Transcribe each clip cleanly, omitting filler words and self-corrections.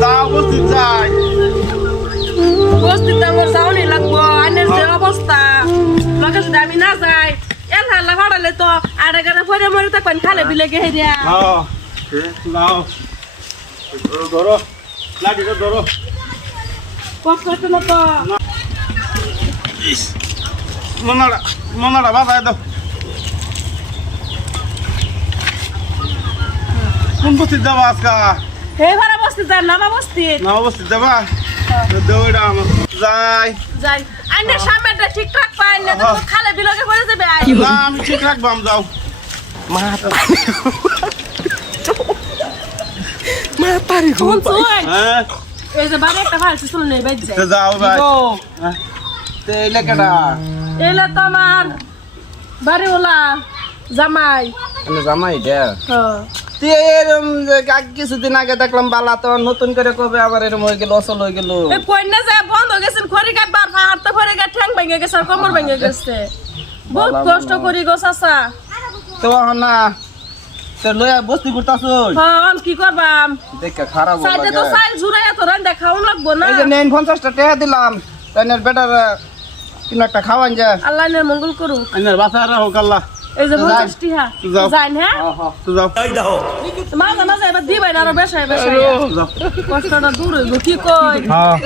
যাও বসতে যাই বস্তিতে আমার যাওয়ানি লাগবো আইনের যে অবস্থা লগে যদি আমি না যাই এল হাল্লা ভাড়ালে তো আড়ে গাড়ে পরে মরে থাকবেন খালে বিলে গে হেরিয়া যাও ধরো লাঠিটা ধরো কষ্ট হচ্ছে না তো মনারা বাবা দাও কোন বস্তি যাবা আজকা হে ভাড়া বস্তি যাই নামা বস্তি না বস্তি যাবা দৌড়া আমার যাই যাই আইনের সামনেটা ঠিকঠাক পাই না তো খালে বিলে গে পরে যাবে আই না আমি ঠিক রাখবো আমি যাও মা পারি শুন তুই হ্যাঁ এই যে বাড়ি একটা ভাড়া শুন নেই বাইক যাই যাও ভাই তে এলাকাটা এলে তো আমার বাড়িওয়ালা জামাই জামাই দে হ্যাঁ তে এরম যে কিছুদিন আগে দেখলাম বালা তো নতুন করে কবে আবার এরম হয়ে গেল অসল হয়ে গেল এই কইনা যায় বন্ধ হয়ে গেছেন খড়ি কাটবার হাঁটতে খড়ি কাট ঠ্যাং ভেঙে গেছে আর কোমর ভেঙে গেছে বহুত কষ্ট করি গো চাচা তো না তো লয়া বস্তি করতাছ হ্যাঁ আমি কি করবাম দেখে খারাপ সাইডে তো লাগে সাইল ঝুরাই তো রান্দা খাওন লাগবো না এই যে নেন 50টা টাকা দিলাম তাইনের বেটার তিন একটা খাওয়ান যা আল্লাহ নে মঙ্গল করু আইনার বাসা রাখো কাল্লা এই যে 50 টিহা যাও। জান হ্যাঁ তো যাও মাঝে মাঝে এবার দিবাই না আরো বেশায় বেশায় যাও কষ্টটা দূর হইব কি কই হ্যাঁ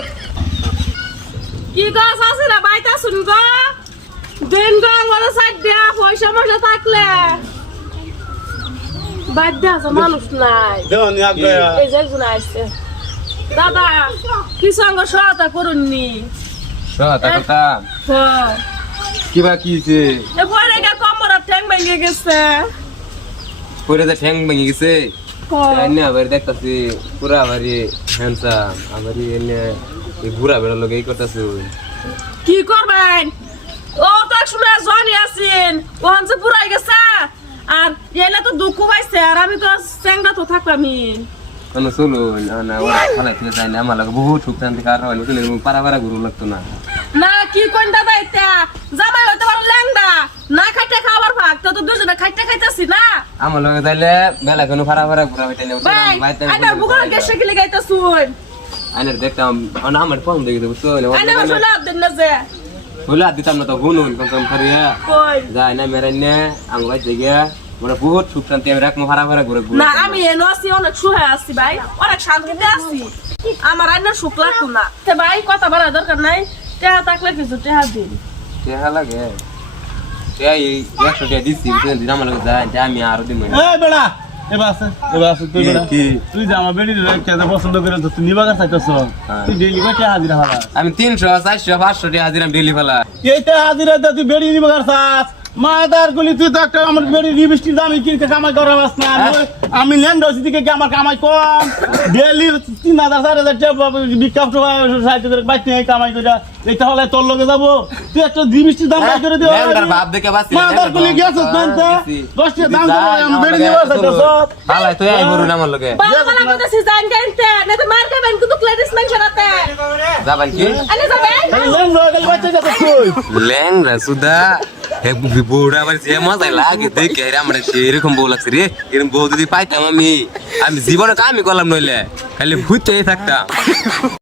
কি গো চাচিরা বাইতা শুন গো দিন গো আমার সাইড দিয়া পয়সা ময়সা থাকলে বাদ দিয়া আছে মানুষ নাই দেও নি আগে এই যে একজন আসছে দাদা কি সঙ্গ সহায়তা করুননি সহায়তা কথা হ্যাঁ কিবা কিছে এ পরে গা কমর ঠ্যাং ভেঙে গেছে পরে তো ঠ্যাং ভেঙে গেছে হ্যাঁ। এনে আবার দেখতাছি পুরা আবারই হ্যান্ডসাম আবারই এনে এই বুড়া বেড়া লোক এই করতেছে কি করবেন ও তো এক সময় জনি আছেন ও হানছে পুরাই গেছে আর এলে তো দুঃখ পাইছে আর আমি তো চেংড়া তো থাকলামই কোনো চলো না ওরা খালাই থেকে যায় না আমার লাগে বহুত সুখ শান্তি কার হয় নতুন পারা পারা ঘুরু লাগতো না না কি কোন দাদা এটা জামাই হইতে পারো ল্যাংদা না খাইতে খাবার ভাগ তো দুজনে খাইতে খাইতেছি না আমার লগে তাইলে বেলা কোনো ফারা ফারা ঘুরা হইতে নেই ভাই আইনার বুকের গেছে গিলে গাইতে শুন আইনার দেখতাম আমার ফোন দেখে দেবো চলে আইনার শুনে দিন না যে হইলা দিতাম না তো হুনুন কম ফারিয়া কই যায় না মেরে নে আং ভাই জায়গা ওরা বহুত সুখ শান্তি আমি রাখবো ফারা ফারা ঘুরে না আমি এনো আছি অনেক সুহায় আছি ভাই অনেক শান্তিতে আছি আমার আইনার সুখ লাগতো না তে ভাই কথা বলার দরকার নাই টেহা থাকলে কিছু টেহা দিন টেহা লাগে টেহা এই 100 টাকা দিছি দিন আমার লগে যায় আমি আরো দিন এই বেড়া এবার আছে তুই বেড়া কি? তুই যে আমার বেড়ি কেদা পছন্দ করে তো তুই নিবাগা চাইতেছ তুই ডেইলি কয়টা হাজিরা হালা আমি 300 400 500 টাকা হাজিরা ডেলি ফেলা এইটা হাজিরা দে তুই বেড়ি নিবাগার চাস মাদার গুলি তুই তো একটা আমার বেড়ি রিবিস্টি দামি কিনতে কামাই করাবাস না আমি ল্যান্ড হইছি দিকে কি আমার কামাই কম ডেইলি 3000 4000 টাকা বিকাপ সাইতে করে বাইতে কামাই কইরা এইটা হলে তোর লগে যাব তুই একটা রিবিস্টি দাম বাই করে দিও লেন্ডার বাপ দেখে বাসি মাদার গুলি গেছস না 10 টাকা দাম করে আমি বেড়ি নিবা চাইতেছ হালাই তুই আই বলুন আমার লগে বালা বালা কইতাছি জান গাইতে না তো মার খাবেন কিন্তু ক্লেডিস মেনশন আতে যাবেন কি আনে যাবেন ল্যান্ড হয়ে গেল বাচ্চা যাচ্ছে তুই ল্যাংরা সুদা বউটা আমার যে মজা লাগে দেখে আমরা সেরকম বউ লাগছে রে এরকম বউ যদি পাইতাম আমি জীবনে কামই করলাম নইলে খালি ভূতে থাকতাম